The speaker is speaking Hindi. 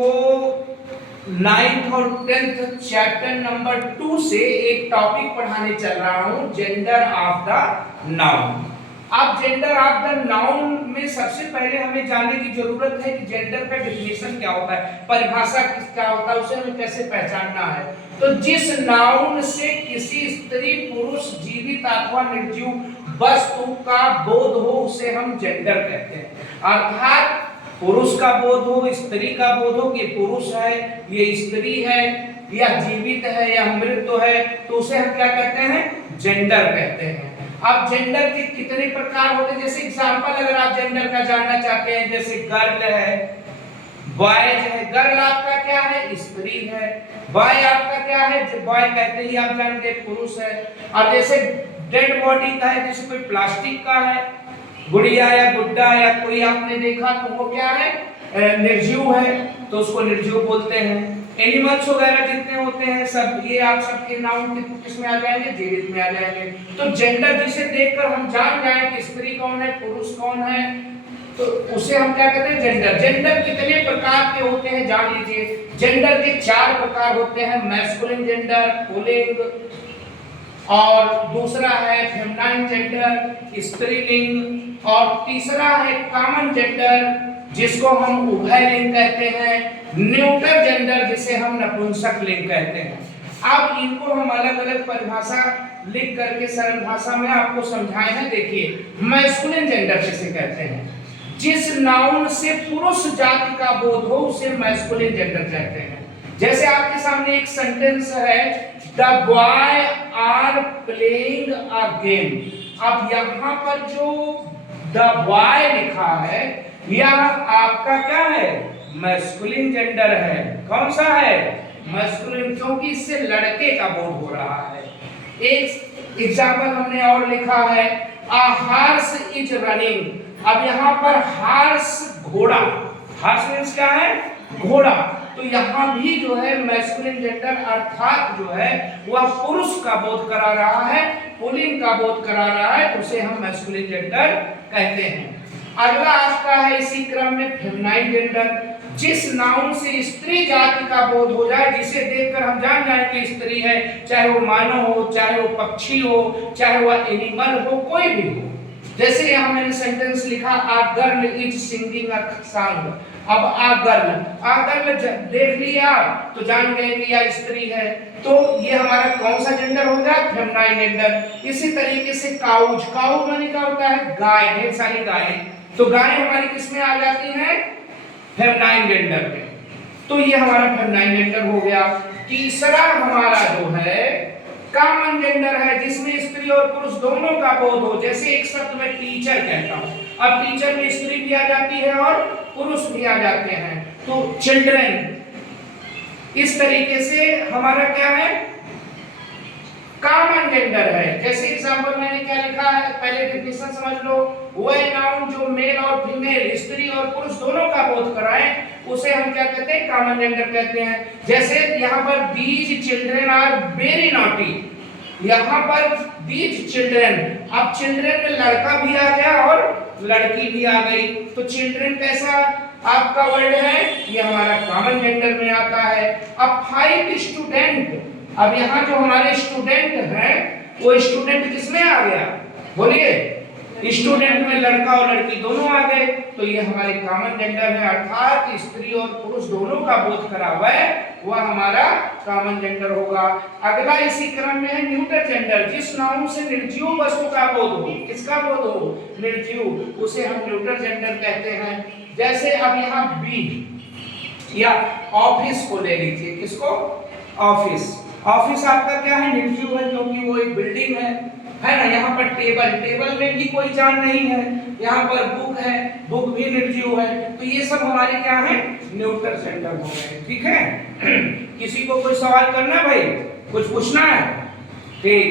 को 9th और 10th चैप्टर नंबर 2 से एक टॉपिक पढ़ाने चल रहा हूं, जेंडर ऑफ द नाउन। अब जेंडर ऑफ द नाउन में सबसे पहले हमें जानने की जरूरत है कि जेंडर का डेफिनेशन क्या होता है, परिभाषा क्या होता है, उसे हमें कैसे पहचानना है। तो जिस नाउन से किसी स्त्री पुरुष जीवित अथवा निर्जीव वस्तु का बोध हो उसे हम जेंडर कहते हैं। अर्थात पुरुष का बोध हो, स्त्री का बोध हो कि पुरुष है, ये स्त्री है, या जीवित है या मृत है, तो उसे हम क्या कहते हैं, जेंडर कहते हैं। अब जेंडर के कितने प्रकार होते हैं, जैसे एग्जांपल अगर आप जेंडर का जानना चाहते हैं, जैसे गर्ल है, बॉयज है। गर्ल आपका क्या है, स्त्री है। बॉय आपका क्या है, बॉय कहते ही आप जान गए पुरुष है। और जैसे डेड बॉडी का है, जैसे कोई प्लास्टिक का है, गुड़िया या गुड्डा या कोई आपने देखा तो वो क्या है, निर्जीव है, तो उसको निर्जीव बोलते हैं। एनिमल्स वगैरह जितने होते हैं सब, ये आप सबके नाउन किस में आ जाएंगे, जीवित में आ जाएंगे। तो जेंडर जिसे देखकर हम जान जाएं कि स्त्री कौन है, पुरुष कौन है, तो उसे हम क्या कहते हैं, जेंडर। जेंडर कितने प्रकार के होते हैं जान लीजिए। जेंडर के 4 प्रकार होते हैं, मैस्कुलिन जेंडर, पुल्लिंग, और दूसरा है फेमिनाइन जेंडर, स्त्रीलिंग, और तीसरा है कॉमन जेंडर जिसको हम उभयलिंग कहते हैं, न्यूटर जेंडर जिसे हम नपुंसक लिंग कहते हैं। अब इनको हम अलग अलग परिभाषा लिख करके सरल भाषा में आपको समझाए हैं। देखिए, मैस्कुलिन जेंडर किसे कहते हैं, जिस नाउन से पुरुष जाति का बोध हो उसे मैस्कुलिन जेंडर कहते हैं। जैसे आपके सामने एक सेंटेंस है, the boy are playing a game. अब यहाँ पर जो द बॉय लिखा है यह आपका क्या है, मैस्कुलिन जेंडर है। कौन सा है, मैस्कुलिन, क्योंकि इससे लड़के का बोध हो रहा है। एक एग्जाम्पल हमने और लिखा है, अ हॉर्स इज रनिंग। अब यहाँ पर हॉर्स घोड़ा, हॉर्स मींस क्या है, घोड़ा। तो यहाँ भी जो है मैस्कुलिन जेंडर अर्थात जो है वह पुरुष का बोध करा रहा है, पुल्लिंग का बोध करा रहा है, तो उसे हम मैस्कुलिन जेंडर कहते हैं। अगला आपका है इसी क्रम में फेमिनाइन जेंडर, जिस नाउन से स्त्री जाति का बोध हो जाए, जिसे देखकर हम जान जाए कि स्त्री है, चाहे वो मानव हो, चाहे वो पक्षी हो, चाहे वह एनिमल हो, कोई भी हो। जैसे यहाँ मैंने सेंटेंस लिखा, a girl is singing a song. अब आ गर्ल देख लिया तो जान गए कि यह स्त्री है, तो ये हमारा कौन सा जेंडर हो गया, फेमिनाइन जेंडर। इसी तरीके से काउज, काउज माने क्या होता है, गाय, ढेर सारी गायें, तो गाय हमारी किस में आ जाती है, फेमिनाइन जेंडर में। तो ये हमारा फेमिनाइन जेंडर हो गया। तीसरा हमारा जो है कॉमन जेंडर है, जिसमें स्त्री और पुरुष दोनों का बोध हो। जैसे एक शब्द में टीचर कहता हूं, अब टीचर में स्त्री भी आ जाती है और पुरुष भी आ जाते हैं, तो चिल्ड्रन। इस तरीके से हमारा क्या है, कॉमन जेंडर है। जैसे एग्जांपल मैंने क्या लिखा है, पहले डेफिनेशन समझ लो, वह नाउन जो मेल और फीमेल, स्त्री और पुरुष दोनों का बोध कराए उसे हम क्या कहते हैं, कॉमन जेंडर कहते हैं। जैसे यहाँ पर these children are very naughty, यहाँ पर दीज चिल्ड्रन, अब चिल्ड्रन में लड़का भी आ गया और लड़की भी आ गई, तो चिल्ड्रन कैसा आपका वर्ड है, ये हमारा कॉमन जेंडर में आता है। अब 5 स्टूडेंट, अब यहाँ जो हमारे स्टूडेंट हैं वो स्टूडेंट किसमें आ गया, बोलिए, स्टूडेंट में लड़का और लड़की दोनों आ गए, तो ये हमारे कॉमन जेंडर है। अर्थात स्त्री और पुरुष दोनों का बोध करा हुआ है, वह हमारा कॉमन जेंडर होगा। अगला इसी क्रम में है न्यूटर जेंडर, जिस नाउन से निर्जीव वस्तु का बोध हो, किसका बोध हो, निर्जीव, उसे हम न्यूटर जेंडर कहते हैं। जैसे अब यहाँ बी या ऑफिस को ले लीजिए, किसको, ऑफिस। ऑफिस आपका क्या है, निर्जीव है, क्योंकि वो एक बिल्डिंग है ना। यहाँ पर टेबल, टेबल में भी कोई जान नहीं है। यहाँ पर बुक है, बुक भी निर्जीव है। तो ये सब हमारे क्या है, न्यूटर जेंडर हो गए। ठीक है, किसी को कोई सवाल करना है भाई, कुछ पूछना है, ठीक।